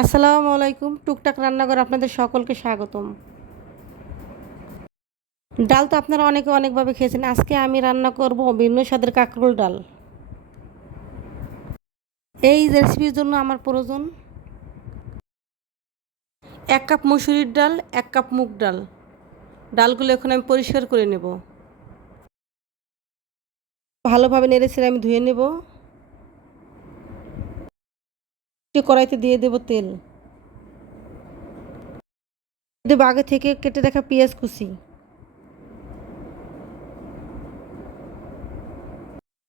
আসসালামু আলাইকুম। টুকটাক রান্নাঘরে আপনাদের সকলকে স্বাগতম। ডাল তো আপনারা অনেকে অনেকভাবে খেয়েছেন। আজকে আমি রান্না করব ভিন্ন স্বাদের কাঁকরোল ডাল। এই রেসিপির জন্য আমার প্রয়োজন 1 কাপ মসুরির ডাল, 1 কাপ মুগ ডাল। ডালগুলো এখন আমি পরিষ্কার করে নেব। ভালোভাবে নেড়েচেড়ে আমি ধুয়ে নেব। কড়াইতে দিয়ে দেব তেল। দেব আগে থেকে কেটে রাখা পেঁয়াজ কুচি।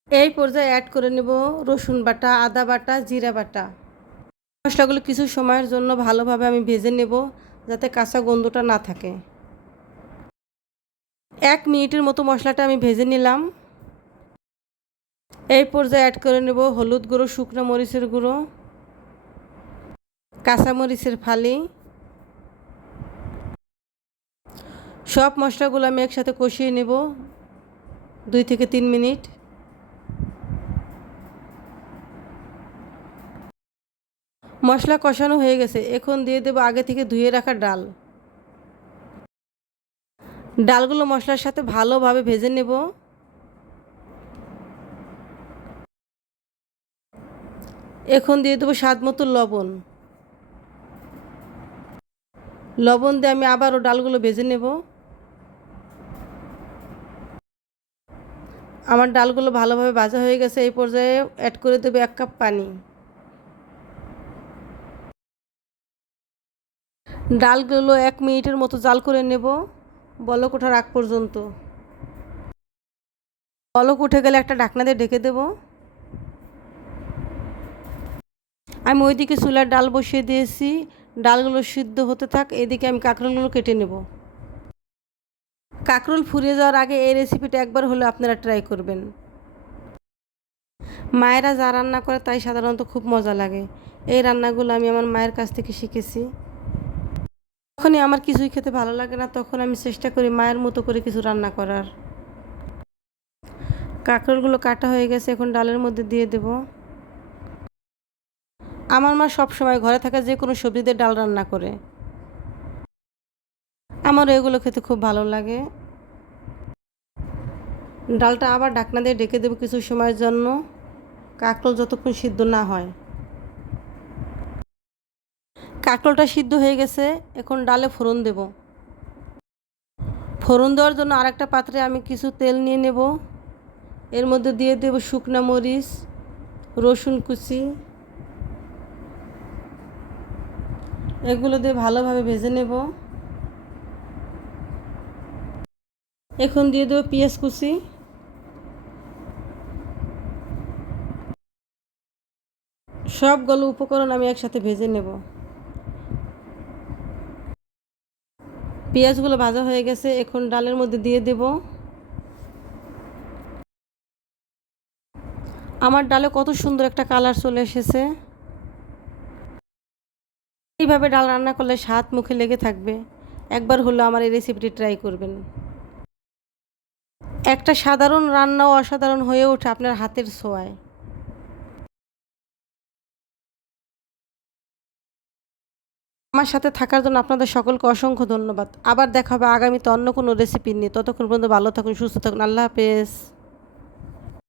এই পর্যায়ে অ্যাড করে নেব রসুন বাটা, আদা বাটা, জিরা বাটা। মশলাগুলো কিছু সময়ের জন্য ভালোভাবে আমি ভেজে নেব, যাতে কাঁচা গন্ধটা না থাকে। 1 মিনিটের মতো মশলাটা আমি ভেজে নিলাম। এই পর্যায়ে অ্যাড করে নেব হলুদ গুঁড়ো, শুকনো মরিচের গুঁড়ো, কাঁচা মরিচের ফালি। সব মশলাগুলো আমি একসাথে কষিয়ে নেব 2 থেকে 3 মিনিট। মশলা কষানো হয়ে গেছে, এখন দিয়ে দেব আগে থেকে ধুয়ে রাখা ডাল। ডালগুলো মশলার সাথে ভালোভাবে ভেজে নেব। এখন দিয়ে দেবো স্বাদ মতো লবণ। লবণ দিয়ে আমি আবারও ডালগুলো ভেজে নেব। আমার ডালগুলো ভালোভাবে ভাজা হয়ে গেছে। এই পর্যায়ে অ্যাড করে দেবো 1 কাপ পানি। ডালগুলো 1 মিনিটের মতো জাল করে নেব, বলক ওঠার আগ পর্যন্ত। বলক উঠে গেলে একটা ঢাকনা দিয়ে ঢেকে দেব। আমি ওইদিকে চুলার ডাল বসিয়ে দিয়েছি, ডালগুলো সিদ্ধ হতে থাক। এদিকে আমি কাঁকরোলগুলো কেটে নেব। কাঁকরোল ফুরিয়ে যাওয়ার আগে এই রেসিপিটা একবার হলে আপনারা ট্রাই করবেন। মায়েরা যা রান্না করে তাই সাধারণত খুব মজা লাগে। এই রান্নাগুলো আমি আমার মায়ের কাছ থেকে শিখেছি। যখনই আমার কিছুই খেতে ভালো লাগে না, তখন আমি চেষ্টা করি মায়ের মতো করে কিছু রান্না করার। কাঁকরোলগুলো কাটা হয়ে গেছে, এখন ডালের মধ্যে দিয়ে দেব। আমার মা সব সময় ঘরে থাকা যে কোনো সবজি দিয়ে ডাল রান্না করে। আমারও এগুলো খেতে খুব ভালো লাগে। ডালটা আবার ঢাকনা দিয়ে ঢেকে দেবো কিছু সময়ের জন্য, কাঁকরোল যতক্ষণ সিদ্ধ না হয়। কাঁকরোলটা সিদ্ধ হয়ে গেছে, এখন ডালে ফোড়ন দেব। ফোড়ন দেওয়ার জন্য আরেকটা পাত্রে আমি কিছু তেল নিয়ে নেব। এর মধ্যে দিয়ে দেব শুকনা মরিচ, রসুন কুচি। এগুলো দিয়ে ভালোভাবে ভেজে নেব। এখন দিয়ে দেব পেঁয়াজ কুচি। সবগুলো উপকরণ আমি একসাথে ভেজে নেব। পেঁয়াজগুলো ভাজা হয়ে গেছে, এখন ডালের মধ্যে দিয়ে দেব। আমার ডালে কত সুন্দর একটা কালার চলে এসেছে। এইভাবে ডাল রান্না করলে স্বাদ মুখে লেগে থাকবে। একবার হলো আমার এই রেসিপিটি ট্রাই করবেন। একটা সাধারণ রান্নাও অসাধারণ হয়ে ওঠে আপনার হাতের ছোঁয়ায়। আমার সাথে থাকার জন্য আপনাদের সকলকে অসংখ্য ধন্যবাদ। আবার দেখা হবে আগামীতে অন্য কোনো রেসিপি নিয়ে। ততক্ষণ পর্যন্ত ভালো থাকুন, সুস্থ থাকুন। আল্লাহ হাফেজ।